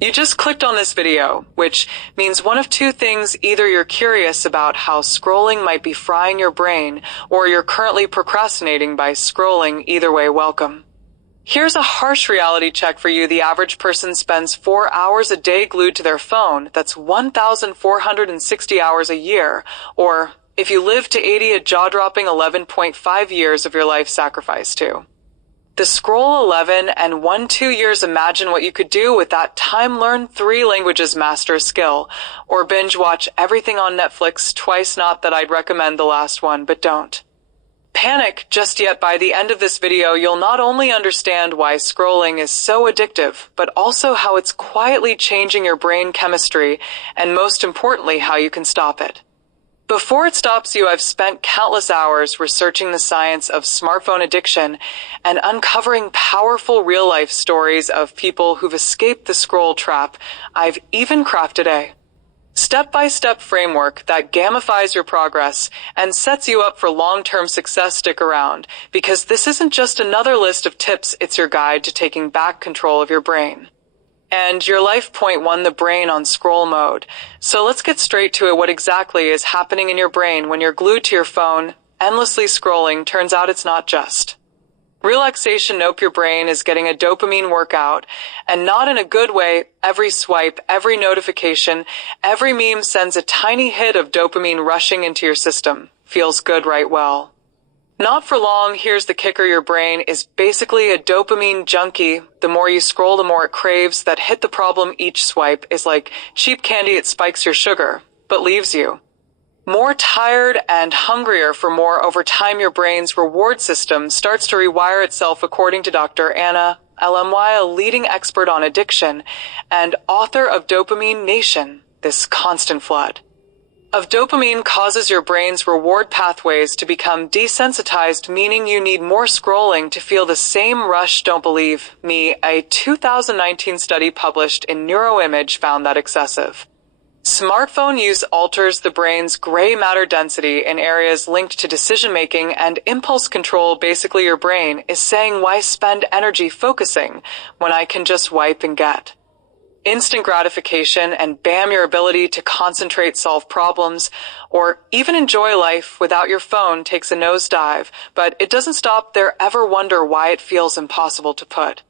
You just clicked on this video, which means one of two things: either you're curious about how scrolling might be frying your brain, or you're currently procrastinating by scrolling. Either way, welcome. Here's a harsh reality check for you. The average person spends 4 hours a day glued to their phone. That's 1,460 hours a year. Or, if you live to 80, a jaw-dropping 11.5 years of your life sacrificed to the scroll. 11 and 2 years. Imagine what you could do with that time. Learn 3 languages, master a skill, or binge watch everything on Netflix twice. Not that I'd recommend the last one, but don't panic just yet. By the end of this video, you'll not only understand why scrolling is so addictive, but also how it's quietly changing your brain chemistry, and most importantly, how you can stop it before it stops you. I've spent countless hours researching the science of smartphone addiction and uncovering powerful real-life stories of people who've escaped the scroll trap. I've even crafted a step-by-step framework that gamifies your progress and sets you up for long-term success. Stick around, because this isn't just another list of tips, it's your guide to taking back control of your brain and your life. Point 1: the brain on scroll mode. So let's get straight to it. What exactly is happening in your brain when you're glued to your phone, endlessly scrolling? Turns out it's not just relaxation. Nope, your brain is getting a dopamine workout, and not in a good way. Every swipe, every notification, every meme sends a tiny hit of dopamine rushing into your system. Feels good, right? Well, not for long. Here's the kicker: your brain is basically a dopamine junkie. The more you scroll, the more it craves that hit. The problem: each swipe is like cheap candy. It spikes your sugar, but leaves you more tired and hungrier for more. Over time, your brain's reward system starts to rewire itself. According to Dr. Anna Lmy, a leading expert on addiction and author of Dopamine Nation, this constant flood of dopamine causes your brain's reward pathways to become desensitized, meaning you need more scrolling to feel the same rush. Don't believe me? A 2019 study published in Neuroimage found that excessive smartphone use alters the brain's gray matter density in areas linked to decision-making and impulse control. Basically, your brain is saying, why spend energy focusing when I can just wipe and get instant gratification? And bam, your ability to concentrate, solve problems, or even enjoy life without your phone takes a nosedive. But it doesn't stop there. Ever wonder why it feels impossible to put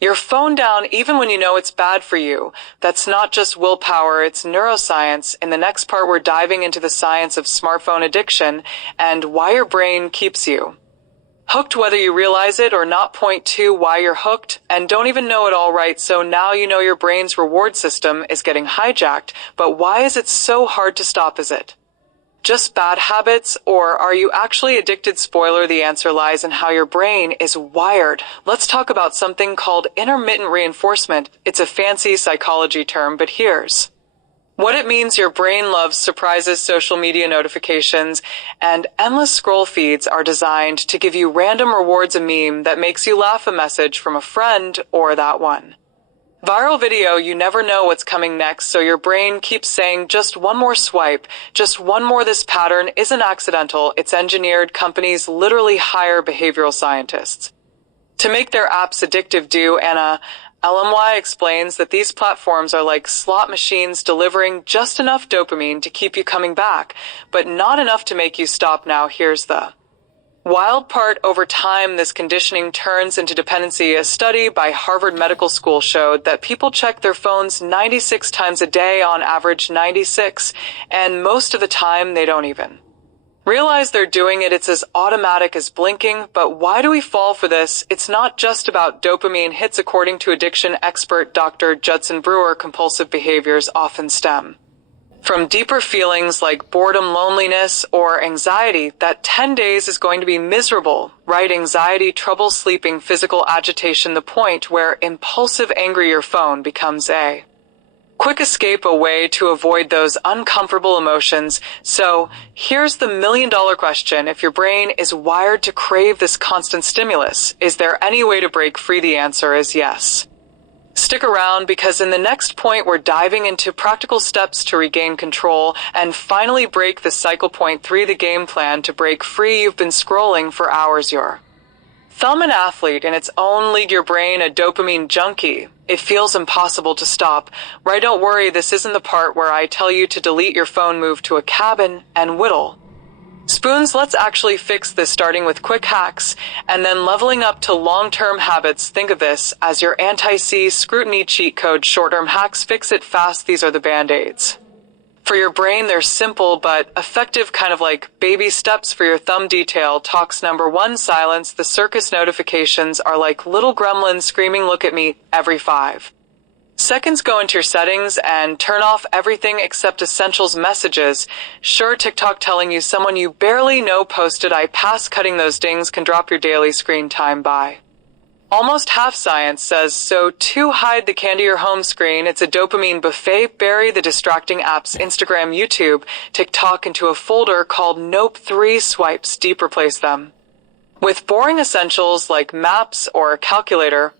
your phone down even when you know it's bad for you? That's not just willpower, it's neuroscience. In the next part, we're diving into the science of smartphone addiction and why your brain keeps you hooked whether you realize it or not. Point 2: why you're hooked and don't even know it. All right, so now you know your brain's reward system is getting hijacked, but why is it so hard to stop? Is it just bad habits, or are you actually addicted? Spoiler: the answer lies in how your brain is wired. Let's talk about something called intermittent reinforcement. It's a fancy psychology term, but here's what it means. Your brain loves surprises. Social media notifications and endless scroll feeds are designed to give you random rewards: a meme that makes you laugh, a message from a friend, or that one viral video. You never know what's coming next, so your brain keeps saying, just one more swipe, just one more. This pattern isn't accidental, it's engineered. Companies literally hire behavioral scientists to make their apps addictive. Anna Lmy explains that these platforms are like slot machines, delivering just enough dopamine to keep you coming back, but not enough to make you stop. Now here's the wild part: over time, this conditioning turns into dependency. A study by Harvard Medical School showed that people check their phones 96 times a day, on average 96, and most of the time they don't even realize they're doing it. It's as automatic as blinking. But why do we fall for this? It's not just about dopamine hits. According to addiction expert Dr. Judson Brewer, compulsive behaviors often stem from deeper feelings like boredom, loneliness, or anxiety. That 10 days is going to be miserable, right? Anxiety, trouble sleeping, physical agitation, the point where impulsive angry your phone becomes a quick escape, a way to avoid those uncomfortable emotions. So here's the million-dollar question: if your brain is wired to crave this constant stimulus, is there any way to break free? The answer is yes. Stick around, because in the next point, we're diving into practical steps to regain control and finally break the cycle. Point 3: the game plan to break free. You've been scrolling for hours. Your Thumb an athlete in its own league, your brain a dopamine junkie. It feels impossible to stop. Right, don't worry, this isn't the part where I tell you to delete your phone, move to a cabin, and whittle. Spoons, let's actually fix this, starting with quick hacks and then leveling up to long-term habits. Think of this as your anti-C scrutiny cheat code. Short-term hacks, fix it fast. These are the band-aids. For your brain, they're simple but effective, kind of like baby steps for your thumb detail. Talks number 1, silence. The circus notifications are like little gremlins screaming, look at me, every 5 seconds. Go into your settings and turn off everything except essentials messages. Sure, TikTok telling you someone you barely know posted, I pass. Cutting those dings can drop your daily screen time by almost half. Science says so to hide the candy your home screen. It's a dopamine buffet. Bury the distracting apps, Instagram, YouTube, TikTok, into a folder called Nope. 3 swipes deep, replace them with boring essentials like maps or calculator.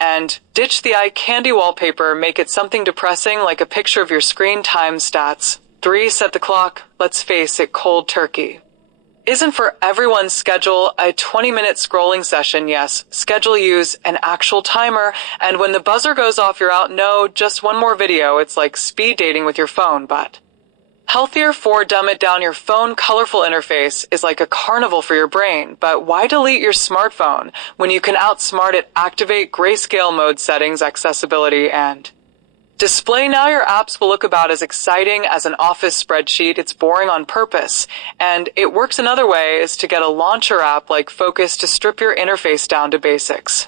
And ditch the eye candy wallpaper. Make it something depressing like a picture of your screen time stats. 3 set the clock. Let's face it, cold turkey isn't for everyone's schedule. A 20-minute scrolling session, yes. Schedule, use an actual timer, and when the buzzer goes off, you're out. No, just one more video. It's like speed dating with your phone, but healthier. 4 dumb it down. Your phone colorful interface is like a carnival for your brain, but why delete your smartphone when you can outsmart it? Activate grayscale mode settings, accessibility, and display. Now your apps will look about as exciting as an office spreadsheet. It's boring on purpose, and it works. Another way is to get a launcher app like Focus to strip your interface down to basics.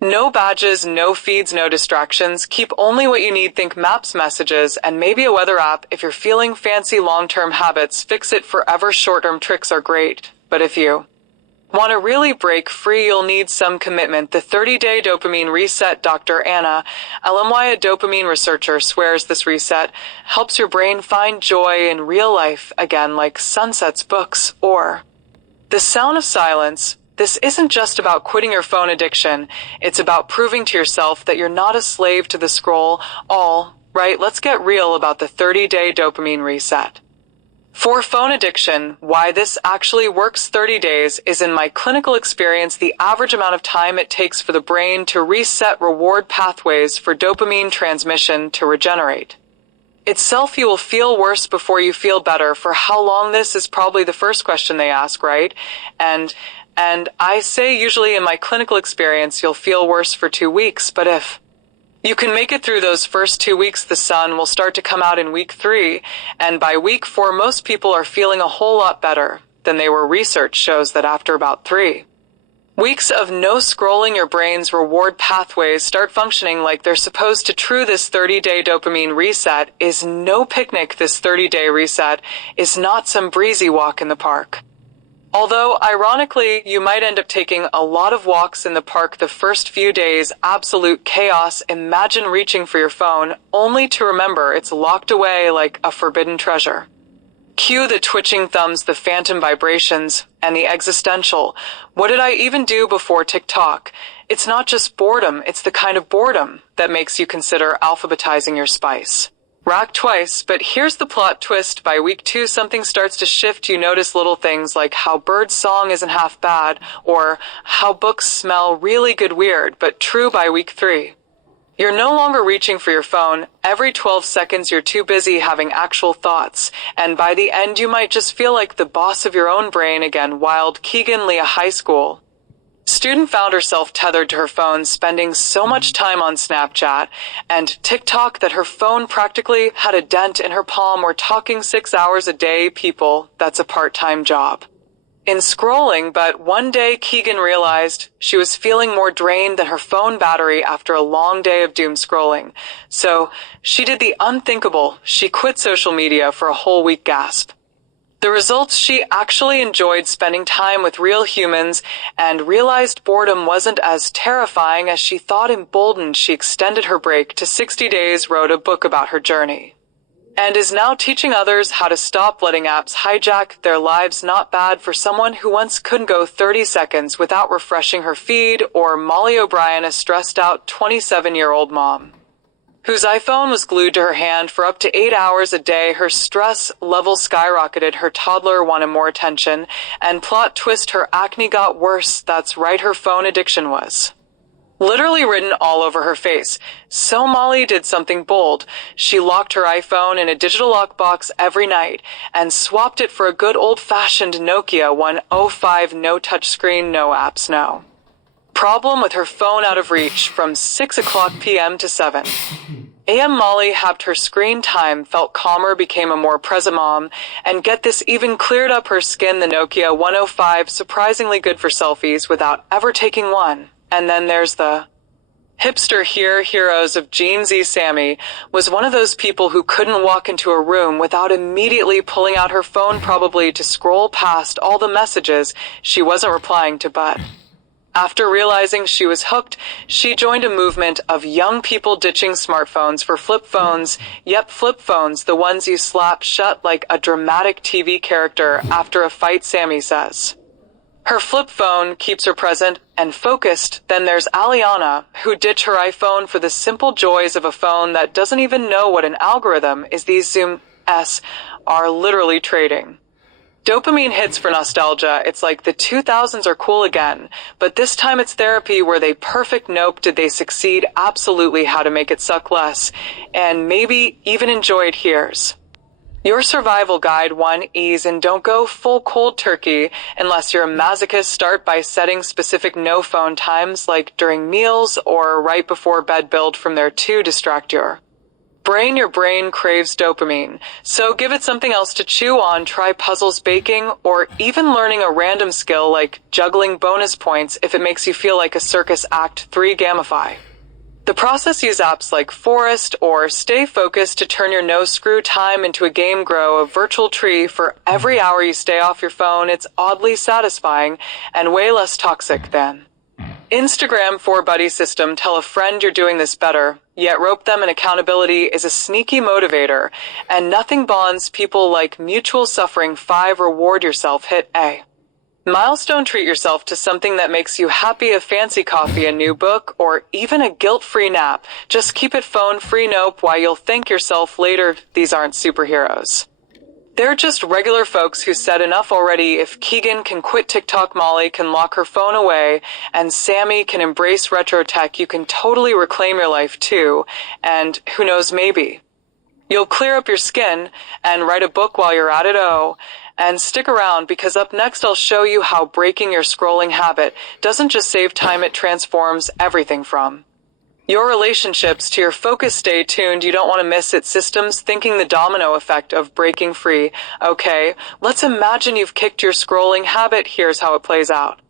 No badges, no feeds, no distractions. Keep only what you need. Think maps, messages, and maybe a weather app. If you're feeling fancy long-term habits, fix it forever. Short-term tricks are great, but if you want to really break free, you'll need some commitment. The 30-day dopamine reset. Dr. Anna Lmy, a dopamine researcher, swears this reset helps your brain find joy in real life again, like sunsets, books, or the sound of silence. This isn't just about quitting your phone addiction. It's about proving to yourself that you're not a slave to the scroll. All right, let's get real about the 30-day dopamine reset. For phone addiction, why this actually works. 30 days is, in my clinical experience, the average amount of time it takes for the brain to reset reward pathways for dopamine transmission to regenerate itself. You will feel worse before you feel better. For how long? This is probably the first question they ask, right? And I say usually in my clinical experience, you'll feel worse for 2 weeks, but if you can make it through those first 2 weeks, the sun will start to come out in week 3, and by week 4, most people are feeling a whole lot better than they were. Research shows that after about 3 weeks of no scrolling, your brain's reward pathways start functioning like they're supposed to. True, this 30-day dopamine reset is no picnic. This 30-day reset is not some breezy walk in the park. Although, ironically, you might end up taking a lot of walks in the park the first few days. Absolute chaos. Imagine reaching for your phone only to remember it's locked away like a forbidden treasure. Cue the twitching thumbs, the phantom vibrations, and the existential. What did I even do before TikTok? It's not just boredom, it's the kind of boredom that makes you consider alphabetizing your spice rack twice. But here's the plot twist. By week 2, something starts to shift. You notice little things like how bird song isn't half bad, or how books smell really good. Weird, but true. By week 3, you're no longer reaching for your phone. Every 12 seconds, you're too busy having actual thoughts. And by the end, you might just feel like the boss of your own brain again. Wild. Keegan Lee, a high school student, found herself tethered to her phone, spending so much time on Snapchat and TikTok that her phone practically had a dent in her palm. We're talking 6 hours a day, people. That's a part-time job in scrolling. But one day, Keegan realized she was feeling more drained than her phone battery after a long day of doom scrolling. So she did the unthinkable. She quit social media for a whole week. Gasp. The results: she actually enjoyed spending time with real humans and realized boredom wasn't as terrifying as she thought. Emboldened, she extended her break to 60 days, wrote a book about her journey, and is now teaching others how to stop letting apps hijack their lives. Not bad for someone who once couldn't go 30 seconds without refreshing her feed. Or Molly O'Brien, a stressed out 27-year-old mom whose iPhone was glued to her hand for up to 8 hours a day. Her stress level skyrocketed, her toddler wanted more attention, and plot twist, her acne got worse. That's right, her phone addiction was literally written all over her face. So Molly did something bold. She locked her iPhone in a digital lockbox every night and swapped it for a good old-fashioned Nokia 105, no touchscreen, no apps, no. Problem with her phone out of reach from 6 o'clock p.m. to 7 a.m. Molly halved her screen time, felt calmer, became a more present mom, and get this, even cleared up her skin. The Nokia 105, surprisingly good for selfies without ever taking one. And then there's the hipster here. Heroes of Gen Z. Sammy was one of those people who couldn't walk into a room without immediately pulling out her phone, probably to scroll past all the messages she wasn't replying to. But after realizing she was hooked, she joined a movement of young people ditching smartphones for flip phones. Yep, flip phones, the ones you slap shut like a dramatic TV character after a fight, Sammy says. Her flip phone keeps her present and focused. Then there's Aliana, who ditched her iPhone for the simple joys of a phone that doesn't even know what an algorithm is. These Zoom S are literally trading dopamine hits for nostalgia. It's like the 2000s are cool again, but this time it's therapy. Were they perfect? Nope. Did they succeed? Absolutely. How to make it suck less and maybe even enjoy it? Here's your survival guide. 1. Ease and don't go full cold turkey unless you're a masochist. Start by setting specific no phone times, like during meals or right before bed. Build from there. 2. Distract your brain. Your brain craves dopamine, so give it something else to chew on. Try puzzles, baking, or even learning a random skill like juggling. Bonus points if it makes you feel like a circus act. 3. Gamify the process. Use apps like Forest or Stay Focused to turn your no screw time into a game. Grow a virtual tree for every hour you stay off your phone. It's oddly satisfying and way less toxic than Instagram. 4. Buddy system. Tell a friend you're doing this better, yet rope them in. Accountability is a sneaky motivator, and nothing bonds people like mutual suffering. 5. Reward yourself. Hit a milestone. Treat yourself to something that makes you happy. A fancy coffee, a new book, or even a guilt-free nap. Just keep it phone-free. Nope. Why, you'll thank yourself later. These aren't superheroes. They're just regular folks who said enough already. If Keegan can quit TikTok, Molly can lock her phone away, and Sammy can embrace retro tech, you can totally reclaim your life too. And who knows, maybe you'll clear up your skin and write a book while you're at it. Oh, and stick around, because up next I'll show you how breaking your scrolling habit doesn't just save time, it transforms everything from your relationships to your focus. Stay tuned. You don't want to miss it. Systems thinking, the domino effect of breaking free. Okay, let's imagine you've kicked your scrolling habit. Here's how it plays out.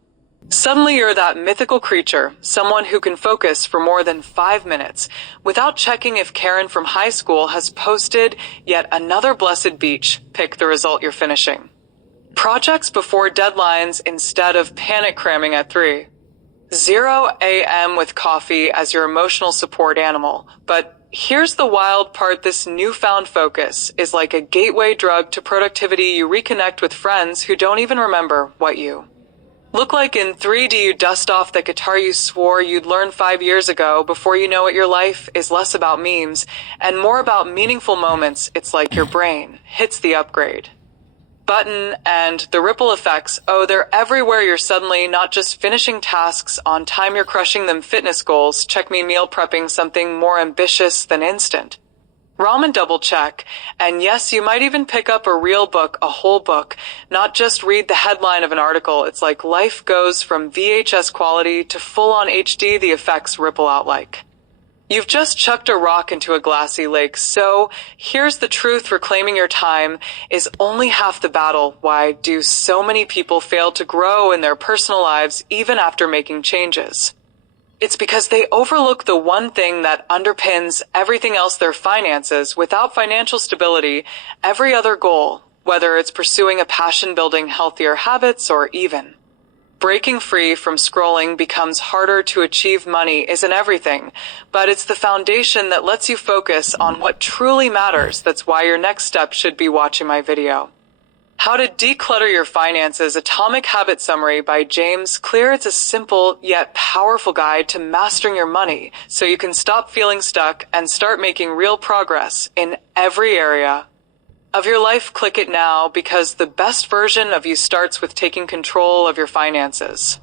Suddenly you're that mythical creature, someone who can focus for more than 5 minutes without checking if Karen from high school has posted yet another blessed beach. Pick the result you're finishing projects before deadlines instead of panic cramming at 3:00 a.m. with coffee as your emotional support animal. But here's the wild part. This newfound focus is like a gateway drug to productivity. You reconnect with friends who don't even remember what you look like in 3D. You dust off the guitar you swore you'd learn 5 years ago. Before you know it, your life is less about memes and more about meaningful moments. It's like your brain hits the upgrade button, and the ripple effects, oh, they're everywhere. You're suddenly not just finishing tasks on time, you're crushing them. Fitness goals, check me. Meal prepping, something more ambitious than instant ramen, double check. And yes, you might even pick up a real book, a whole book, not just read the headline of an article. It's like life goes from VHS quality to full-on HD. The effects ripple out like you've just chucked a rock into a glassy lake. So here's the truth. Reclaiming your time is only half the battle. Why do so many people fail to grow in their personal lives even after making changes? It's because they overlook the one thing that underpins everything else, their finances. Without financial stability, every other goal, whether it's pursuing a passion, building healthier habits, or even breaking free from scrolling, becomes harder to achieve. Money isn't everything, but it's the foundation that lets you focus on what truly matters. That's why your next step should be watching my video. How to Declutter Your Finances: Atomic Habit Summary by James Clear. It's a simple yet powerful guide to mastering your money so you can stop feeling stuck and start making real progress in every area of your life. Click it now, because the best version of you starts with taking control of your finances.